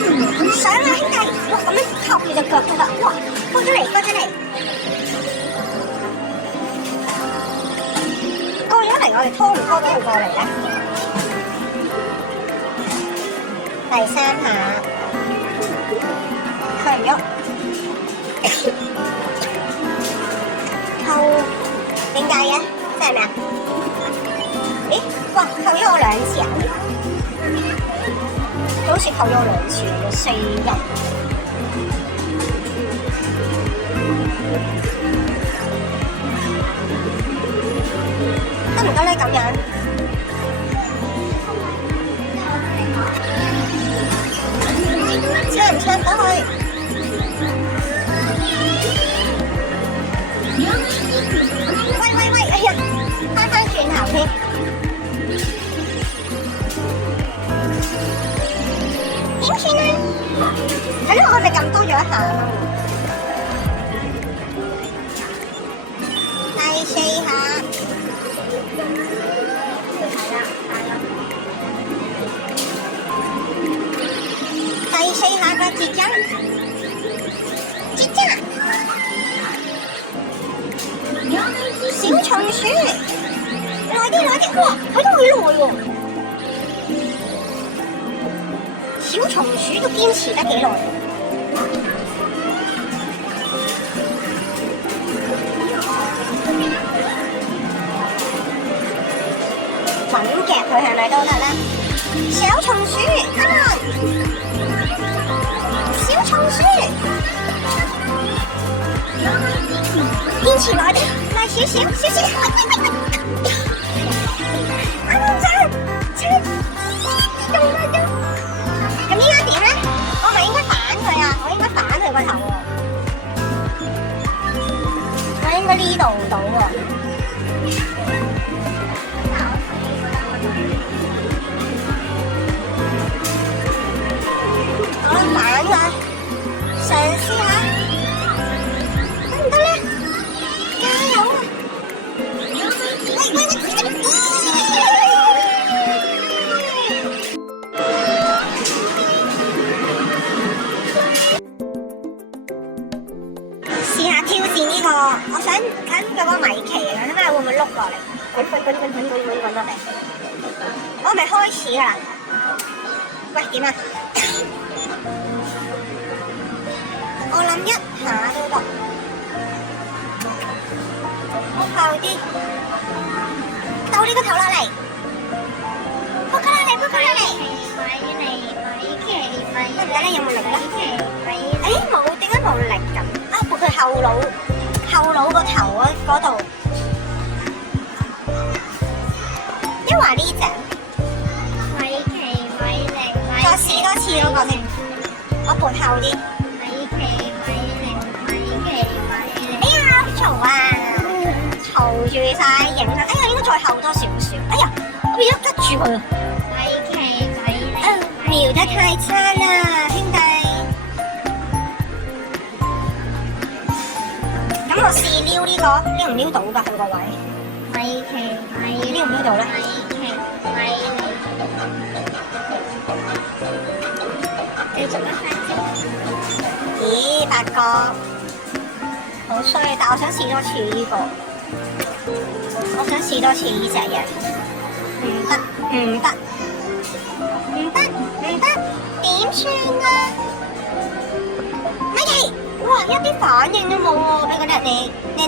上啊兄弟，哇咁樣靠住隻腳得啦，哇過咗嚟過咗嚟，過咗嚟我哋拖唔拖到佢過嚟咧？第三下，佢唔喐，扣點解嘅？即係咩啊？咦？哇！扣咗我2次啊！好似扣咗我2次嘅4人。得唔得咧？咁樣撐唔撐到佢？喂！哎呀，翻轉頭添。點算啊？係咯，我係咪撳多咗一下？第4下。第4下嘅結針，小松鼠，耐啲，哇，佢都幾耐喎。小松鼠都堅持得幾耐。穩夾佢係咪都得啦？小松鼠 ，come on！ 小松鼠，堅持耐啲，耐少少，喂！啱撐，用。咁依家點咧？我咪應該反佢啊！我應該反佢個頭喎。我應該呢度到喎。我反佢，嘗試下，得唔得咧？加油啊！喂！試下挑戰呢個，我想睇嗰個米奇啊，睇下會唔會碌落嚟，滾落嚟。我咪開始啦。喂，點啊？我諗1下都得，後啲，到呢個頭落嚟，撲佢落嚟，得唔得咧？有冇力咧？冇，點解冇力咁？啊，撲佢後腦個頭嗰度，因為呢隻再試多次嗰個先，我撥後啲。哎呀，好嘈啊！嘈住晒影啦！哎呀，應該再後多少少。哎呀，我變咗吉住佢。瞄得太差啦，兄弟。咁我試撩呢個，撩唔撩到㗎佢個位？撩唔撩到咧？咦，8個，好衰，但我想試多次呢個，我想試多次呢隻嘢，唔得，點算啊？米奇，哇，一啲反應都冇喎，俾個叻你，叻，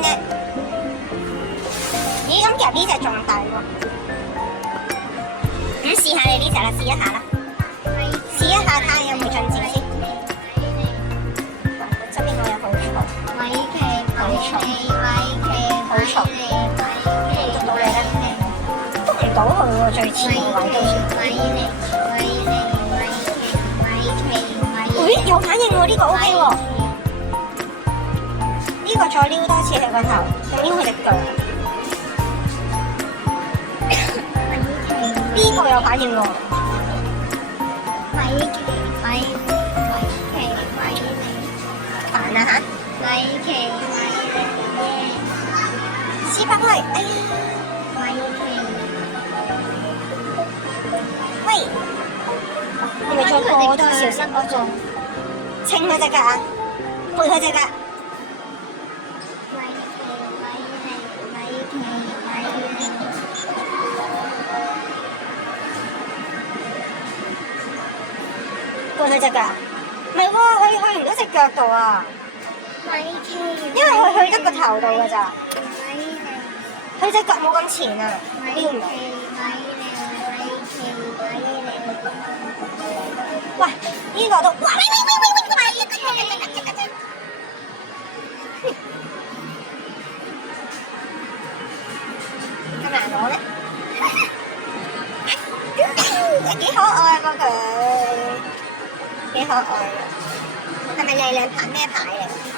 咦，咁其實呢隻仲大喎，咁試下你呢隻啦，試一下啦，試一下睇下有冇進展先。好嘈，捉到你咧，捉唔到佢喎，最前個位都算。咦，有反應喎，呢個 OK 喎，呢個再撩多次佢個頭，仲撩佢隻腳。呢個有反應喎。煩啊嚇！試返去，哎呀！喂，係咪再過咧？好多小心我仲清佢隻腳啊，撥佢隻腳。撥佢隻腳，唔係喎，佢去唔到隻腳度啊，因為佢去得個頭度㗎咋，佢隻腳冇咁前啊，邊唔？喂，呢個都，哇！咁難攞咧？幾可愛喎佢，幾可愛啊！係咪靚靚牌咩牌嚟？